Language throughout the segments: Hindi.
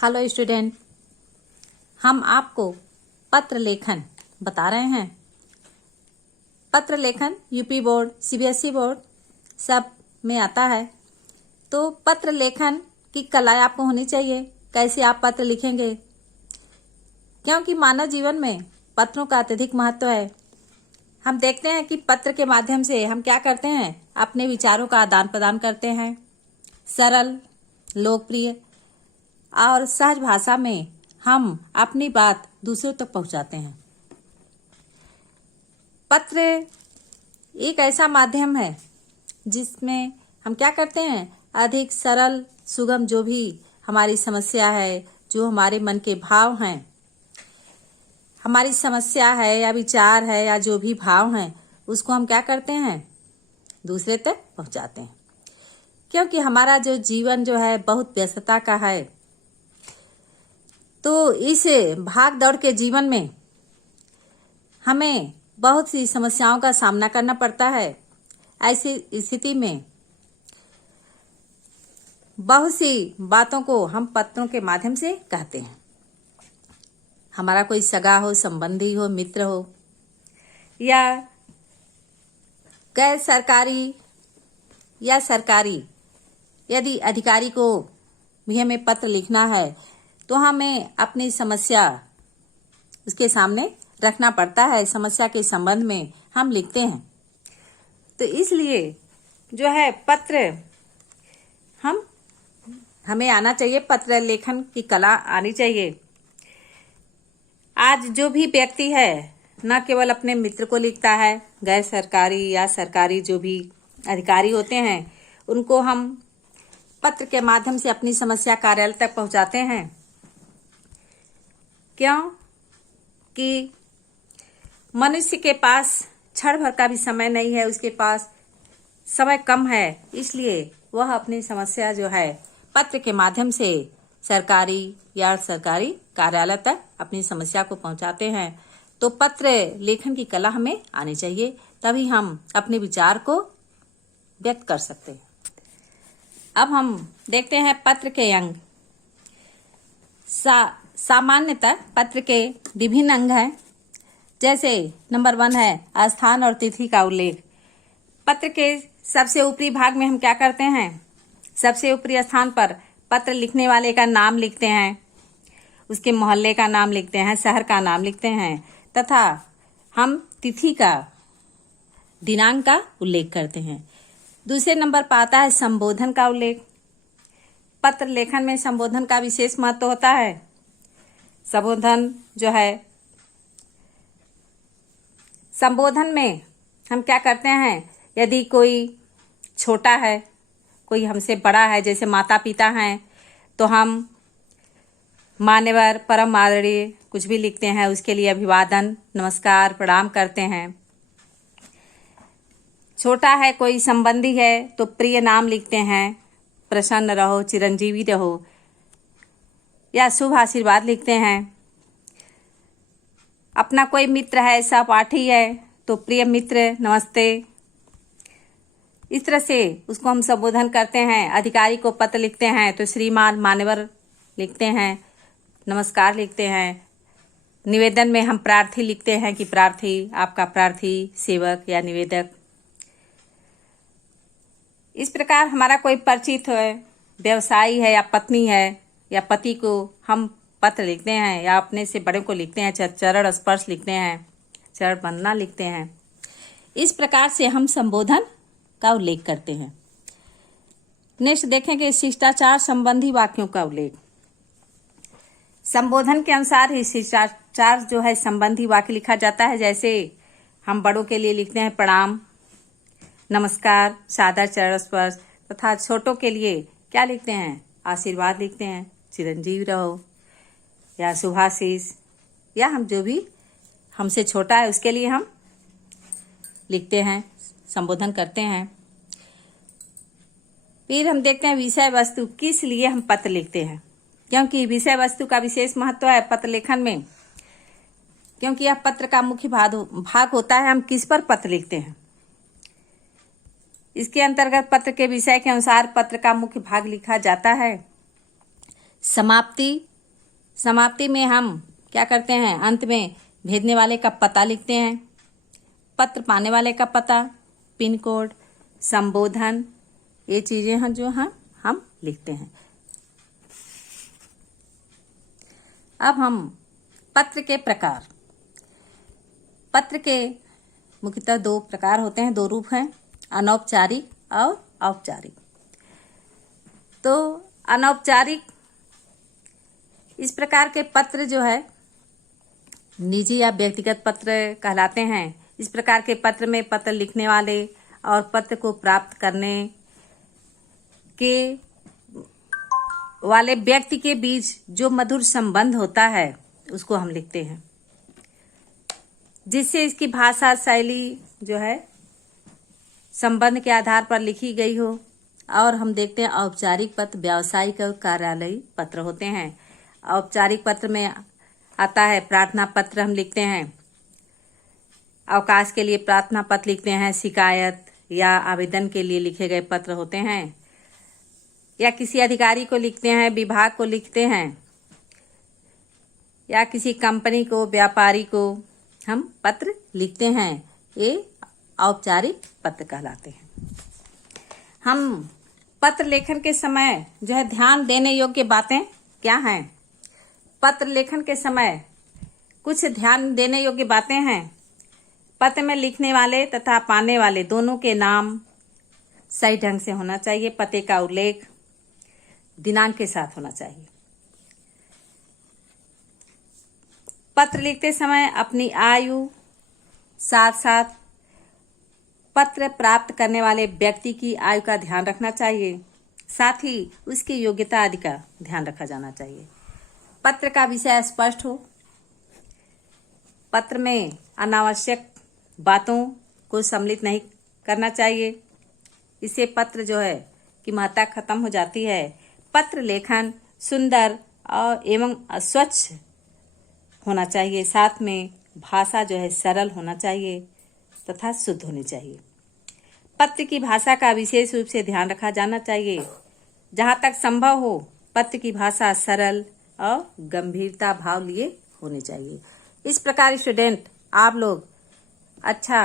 हेलो स्टूडेंट, हम आपको पत्र लेखन बता रहे हैं। पत्र लेखन यूपी बोर्ड, सीबीएसई बोर्ड सब में आता है। तो पत्र लेखन की कला आपको होनी चाहिए। कैसे आप पत्र लिखेंगे, क्योंकि मानव जीवन में पत्रों का अत्यधिक महत्व है। हम देखते हैं कि पत्र के माध्यम से हम क्या करते हैं, अपने विचारों का आदान प्रदान करते हैं। सरल, लोकप्रिय और सहज भाषा में हम अपनी बात दूसरों तक पहुंचाते हैं। पत्र एक ऐसा माध्यम है जिसमें हम क्या करते हैं, अधिक सरल सुगम जो भी हमारी समस्या है, जो हमारे मन के भाव हैं, हमारी समस्या है या विचार है या जो भी भाव हैं, उसको हम क्या करते हैं, दूसरे तक पहुंचाते हैं। क्योंकि हमारा जो जीवन जो है बहुत व्यस्तता का है, तो इस भाग दौड़ के जीवन में हमें बहुत सी समस्याओं का सामना करना पड़ता है। ऐसी स्थिति में बहुत सी बातों को हम पत्रों के माध्यम से कहते हैं। हमारा कोई सगा हो, संबंधी हो, मित्र हो या गैर सरकारी या सरकारी, यदि अधिकारी को भी हमें पत्र लिखना है तो हमें अपनी समस्या उसके सामने रखना पड़ता है। समस्या के संबंध में हम लिखते हैं। तो इसलिए जो है पत्र हमें आना चाहिए, पत्र लेखन की कला आनी चाहिए। आज जो भी व्यक्ति है न केवल अपने मित्र को लिखता है, गैर सरकारी या सरकारी जो भी अधिकारी होते हैं उनको हम पत्र के माध्यम से अपनी समस्या कार्यालय तक पहुंचाते हैं। क्यों कि मनुष्य के पास क्षण भर का भी समय नहीं है, उसके पास समय कम है, इसलिए वह अपनी समस्या जो है पत्र के माध्यम से सरकारी या सरकारी कार्यालय तक अपनी समस्या को पहुंचाते हैं। तो पत्र लेखन की कला हमें आनी चाहिए, तभी हम अपने विचार को व्यक्त कर सकते हैं। अब हम देखते हैं पत्र के अंग। सामान्यतः पत्र के विभिन्न अंग हैं। जैसे नंबर 1 है स्थान और तिथि का उल्लेख। पत्र के सबसे ऊपरी भाग में हम क्या करते हैं, सबसे ऊपरी स्थान पर पत्र लिखने वाले का नाम लिखते हैं, उसके मोहल्ले का नाम लिखते हैं, शहर का नाम लिखते हैं तथा हम तिथि का, दिनांक का उल्लेख करते हैं। दूसरे नंबर पर आता है संबोधन का उल्लेख। पत्र लेखन में संबोधन का विशेष महत्व होता है। संबोधन जो है, संबोधन में हम क्या करते हैं, यदि कोई छोटा है, कोई हमसे बड़ा है, जैसे माता पिता हैं, तो हम मान्यवर, परम आदरणीय कुछ भी लिखते हैं, उसके लिए अभिवादन, नमस्कार, प्रणाम करते हैं। छोटा है, कोई संबंधी है तो प्रिय नाम लिखते हैं, प्रसन्न रहो, चिरंजीवी रहो या शुभ आशीर्वाद लिखते हैं। अपना कोई मित्र है, सहपाठी है तो प्रिय मित्र, नमस्ते। इस तरह से उसको हम संबोधन करते हैं। अधिकारी को पत्र लिखते हैं तो श्रीमान, मान्यवर लिखते हैं, नमस्कार लिखते हैं। निवेदन में हम प्रार्थी लिखते हैं कि प्रार्थी, आपका प्रार्थी, सेवक या निवेदक। इस प्रकार हमारा कोई परिचित है, व्यवसायी है या पत्नी है या पति को हम पत्र लिखते हैं, या अपने से बड़े को लिखते हैं, चरण स्पर्श लिखते हैं, चरण वंदना लिखते हैं। इस प्रकार से हम संबोधन का उल्लेख करते हैं। नेक्स्ट देखेंगे शिष्टाचार संबंधी वाक्यों का उल्लेख। संबोधन के अनुसार ही शिष्टाचार जो है संबंधी वाक्य लिखा जाता है। जैसे हम बड़ों के लिए लिखते हैं प्रणाम, नमस्कार, सादर चरण स्पर्श तथा छोटों के लिए क्या लिखते हैं, आशीर्वाद लिखते हैं, चिरंजीव रहो या शुभाशीष, या हम जो भी हमसे छोटा है उसके लिए हम लिखते हैं, संबोधन करते हैं। फिर हम देखते हैं विषय वस्तु, किस लिए हम पत्र लिखते हैं। क्योंकि विषय वस्तु का विशेष महत्व है पत्र लेखन में, क्योंकि यह पत्र का मुख्य भाग होता है। हम किस पर पत्र लिखते हैं, इसके अंतर्गत पत्र के विषय के अनुसार पत्र का मुख्य भाग लिखा जाता है। समाप्ति समाप्ति में हम क्या करते हैं, अंत में भेजने वाले का पता लिखते हैं, पत्र पाने वाले का पता, पिन कोड, संबोधन, ये चीजें हैं जो हम लिखते हैं। अब हम पत्र के प्रकार। पत्र के मुख्यतः 2 प्रकार होते हैं, 2 रूप हैं, अनौपचारिक और औपचारिक। तो अनौपचारिक इस प्रकार के पत्र जो है निजी या व्यक्तिगत पत्र कहलाते हैं। इस प्रकार के पत्र में पत्र लिखने वाले और पत्र को प्राप्त करने के वाले व्यक्ति के बीच जो मधुर संबंध होता है उसको हम लिखते हैं, जिससे इसकी भाषा शैली जो है संबंध के आधार पर लिखी गई हो। और हम देखते हैं औपचारिक पत्र व्यावसायिक और कार्यालयी पत्र होते हैं। औपचारिक पत्र में आता है प्रार्थना पत्र हम लिखते हैं, अवकाश के लिए प्रार्थना पत्र लिखते हैं, शिकायत या आवेदन के लिए लिखे गए पत्र होते हैं, या किसी अधिकारी को लिखते हैं, विभाग को लिखते हैं, या किसी कंपनी को, व्यापारी को हम पत्र लिखते हैं। ये औपचारिक पत्र कहलाते हैं। हम पत्र लेखन के समय जो है ध्यान देने योग्य बातें क्या हैं? पत्र लेखन के समय कुछ ध्यान देने योग्य बातें हैं। पत्र में लिखने वाले तथा पाने वाले दोनों के नाम सही ढंग से होना चाहिए। पते का उल्लेख दिनांक के साथ होना चाहिए। पत्र लिखते समय अपनी आयु, साथ साथ पत्र प्राप्त करने वाले व्यक्ति की आयु का ध्यान रखना चाहिए। साथ ही उसकी योग्यता आदि का ध्यान रखा जाना चाहिए। पत्र का विषय स्पष्ट हो। पत्र में अनावश्यक बातों को सम्मिलित नहीं करना चाहिए। इससे पत्र जो है कि महत्ता खत्म हो जाती है। पत्र लेखन सुंदर और एवं स्वच्छ होना चाहिए। साथ में भाषा जो है सरल होना चाहिए तथा शुद्ध होनी चाहिए। पत्र की भाषा का विशेष रूप से ध्यान रखा जाना चाहिए। जहाँ तक संभव हो पत्र की भाषा सरल और गंभीरता भाव लिए होनी चाहिए। इस प्रकार स्टूडेंट आप लोग अच्छा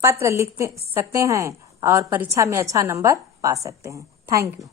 पत्र लिख सकते हैं और परीक्षा में अच्छा नंबर पा सकते हैं। Thank you.